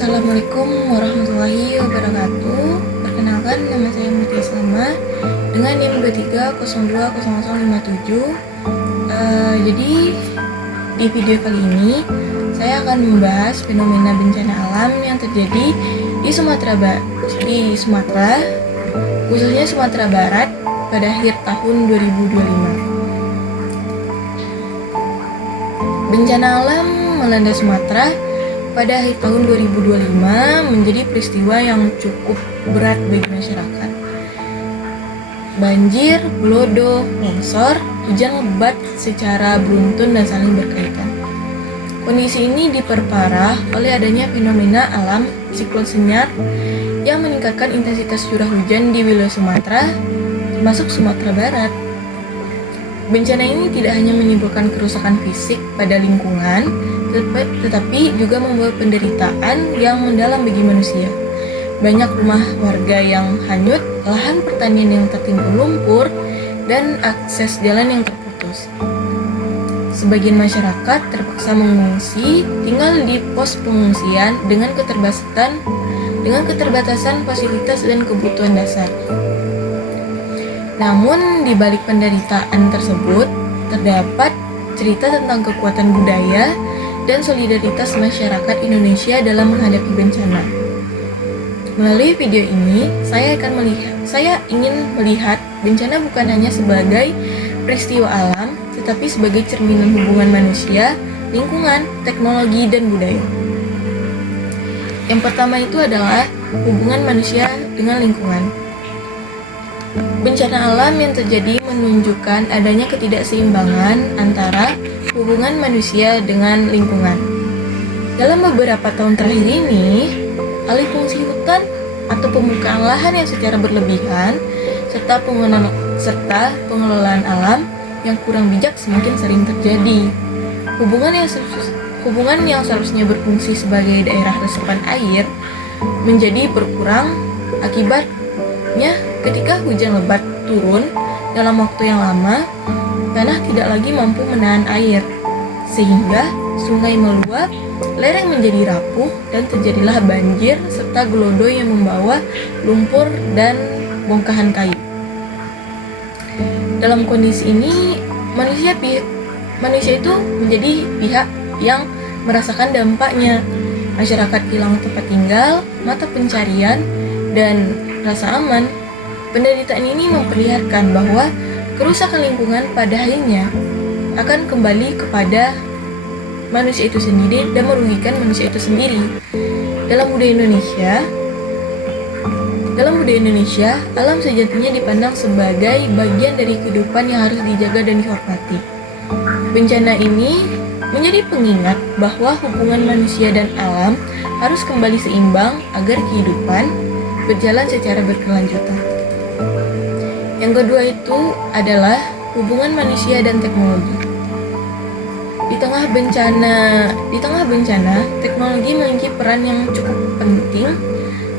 Assalamualaikum warahmatullahi wabarakatuh. Perkenalkan, nama saya Mutia Salma dengan NIM 23020057. Jadi di video kali ini saya akan membahas fenomena bencana alam yang terjadi di Sumatera, khususnya Sumatera Barat pada akhir tahun 2025. Bencana alam melanda Sumatera pada akhir tahun 2025 menjadi peristiwa yang cukup berat bagi masyarakat. Banjir, gelodo, longsor, hujan lebat secara beruntun dan saling berkaitan. Kondisi ini diperparah oleh adanya fenomena alam siklon senyap yang meningkatkan intensitas curah hujan di wilayah Sumatera, termasuk Sumatera Barat. Bencana ini tidak hanya menimbulkan kerusakan fisik pada lingkungan, tetapi juga membawa penderitaan yang mendalam bagi manusia. Banyak rumah warga yang hanyut, lahan pertanian yang tertimbun lumpur, dan akses jalan yang terputus. Sebagian masyarakat terpaksa mengungsi, tinggal di pos pengungsian dengan keterbatasan fasilitas dan kebutuhan dasar. Namun, di balik penderitaan tersebut, terdapat cerita tentang kekuatan budaya dan solidaritas masyarakat Indonesia dalam menghadapi bencana. Melalui video ini, saya ingin melihat bencana bukan hanya sebagai peristiwa alam, tetapi sebagai cerminan hubungan manusia, lingkungan, teknologi, dan budaya. Yang pertama itu adalah hubungan manusia dengan lingkungan. Bencana alam yang terjadi menunjukkan adanya ketidakseimbangan antara hubungan manusia dengan lingkungan. Dalam beberapa tahun terakhir ini, alih fungsi hutan atau pembukaan lahan yang secara berlebihan serta pengelolaan alam yang kurang bijak semakin sering terjadi. Hubungan yang seharusnya berfungsi sebagai daerah resapan air menjadi berkurang. Akibatnya, ketika hujan lebat turun dalam waktu yang lama, tanah tidak lagi mampu menahan air, sehingga sungai meluap, lereng menjadi rapuh, dan terjadilah banjir serta gelodo yang membawa lumpur dan bongkahan kayu. Dalam kondisi ini, manusia itu menjadi pihak yang merasakan dampaknya. Masyarakat hilang tempat tinggal, mata pencarian, dan rasa aman. Penderitaan ini memperlihatkan bahwa kerusakan lingkungan pada akhirnya akan kembali kepada manusia itu sendiri dan merugikan manusia itu sendiri. Dalam budaya Indonesia, alam sejatinya dipandang sebagai bagian dari kehidupan yang harus dijaga dan dihormati. Bencana ini menjadi pengingat bahwa hubungan manusia dan alam harus kembali seimbang agar kehidupan berjalan secara berkelanjutan. Yang kedua itu adalah hubungan manusia dan teknologi. Di tengah bencana, teknologi memiliki peran yang cukup penting.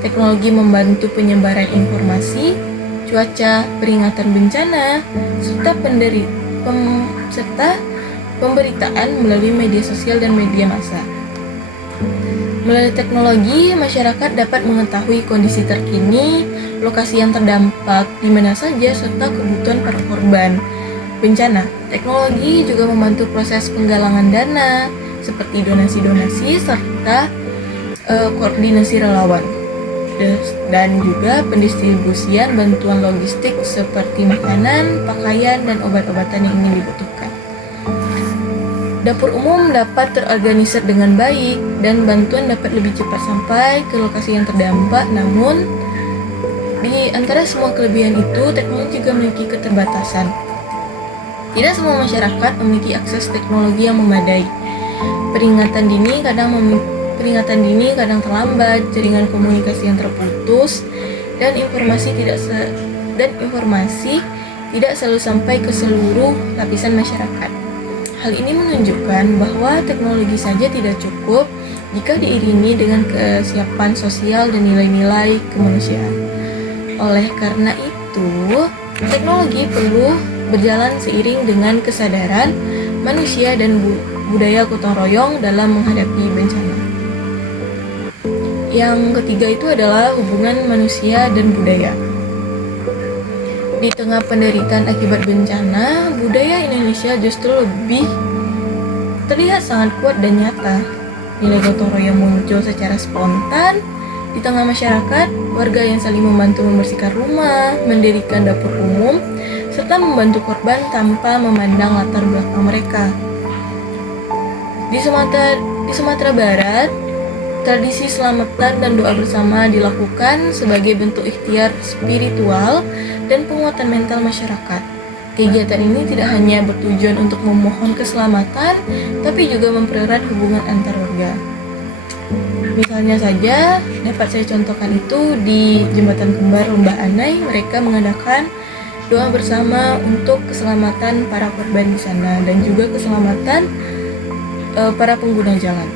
Teknologi membantu penyebaran informasi, cuaca, peringatan bencana, serta pemberitaan melalui media sosial dan media massa. Melalui teknologi, masyarakat dapat mengetahui kondisi terkini, lokasi yang terdampak di mana saja, serta kebutuhan para korban bencana. Teknologi juga membantu proses penggalangan dana, seperti donasi-donasi, serta koordinasi relawan, dan juga pendistribusian bantuan logistik seperti makanan, pakaian, dan obat-obatan yang ingin dibutuhkan. Dapur umum dapat terorganisir dengan baik dan bantuan dapat lebih cepat sampai ke lokasi yang terdampak. Namun, di antara semua kelebihan itu, teknologi juga memiliki keterbatasan. Tidak semua masyarakat memiliki akses teknologi yang memadai. Peringatan dini kadang terlambat, jaringan komunikasi yang terputus, dan informasi tidak selalu sampai ke seluruh lapisan masyarakat. Hal ini menunjukkan bahwa teknologi saja tidak cukup jika diiringi dengan kesiapan sosial dan nilai-nilai kemanusiaan. Oleh karena itu, teknologi perlu berjalan seiring dengan kesadaran manusia dan budaya gotong royong dalam menghadapi bencana. Yang ketiga itu adalah hubungan manusia dan budaya. Di tengah penderitaan akibat bencana, budaya Indonesia justru lebih terlihat sangat kuat dan nyata. Nilai gotong royong muncul secara spontan di tengah masyarakat, warga yang saling membantu membersihkan rumah, mendirikan dapur umum, serta membantu korban tanpa memandang latar belakang mereka. Di Sumatera Barat, tradisi selamatan dan doa bersama dilakukan sebagai bentuk ikhtiar spiritual dan penguatan mental masyarakat. Kegiatan ini tidak hanya bertujuan untuk memohon keselamatan, tapi juga mempererat hubungan antar warga. Misalnya saja, dapat saya contohkan itu di Jembatan Kembar Lembah Anai, mereka mengadakan doa bersama untuk keselamatan para korban di sana dan juga keselamatan para pengguna jalan.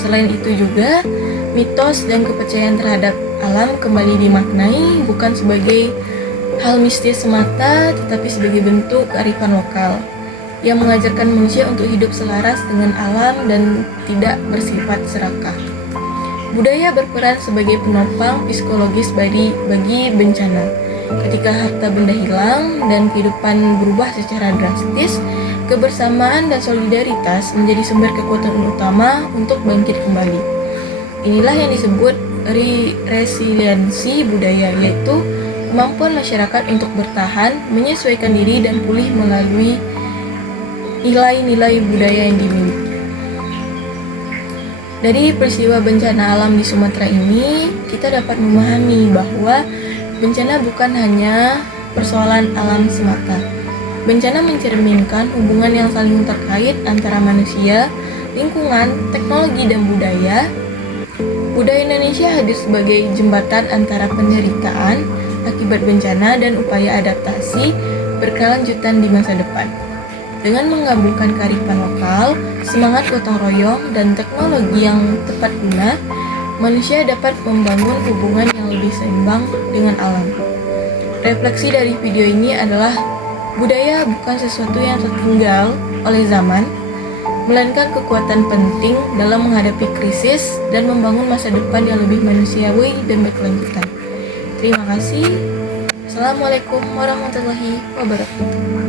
Selain itu juga, mitos dan kepercayaan terhadap alam kembali dimaknai bukan sebagai hal mistis semata, tetapi sebagai bentuk kearifan lokal yang mengajarkan manusia untuk hidup selaras dengan alam dan tidak bersifat serakah. Budaya berperan sebagai penopang psikologis bagi bencana. Ketika harta benda hilang dan kehidupan berubah secara drastis, kebersamaan dan solidaritas menjadi sumber kekuatan utama untuk bangkit kembali. Inilah yang disebut resiliensi budaya, yaitu kemampuan masyarakat untuk bertahan, menyesuaikan diri, dan pulih melalui nilai-nilai budaya yang dimiliki. Dari peristiwa bencana alam di Sumatera ini, kita dapat memahami bahwa bencana bukan hanya persoalan alam semata. Bencana mencerminkan hubungan yang saling terkait antara manusia, lingkungan, teknologi, dan budaya. Budaya Indonesia hadir sebagai jembatan antara penderitaan akibat bencana dan upaya adaptasi berkelanjutan di masa depan. Dengan menggabungkan kearifan lokal, semangat gotong royong, dan teknologi yang tepat guna, manusia dapat membangun hubungan yang lebih seimbang dengan alam. Refleksi dari video ini adalah budaya bukan sesuatu yang tertinggal oleh zaman, melainkan kekuatan penting dalam menghadapi krisis dan membangun masa depan yang lebih manusiawi dan berkelanjutan. Terima kasih. Assalamualaikum warahmatullahi wabarakatuh.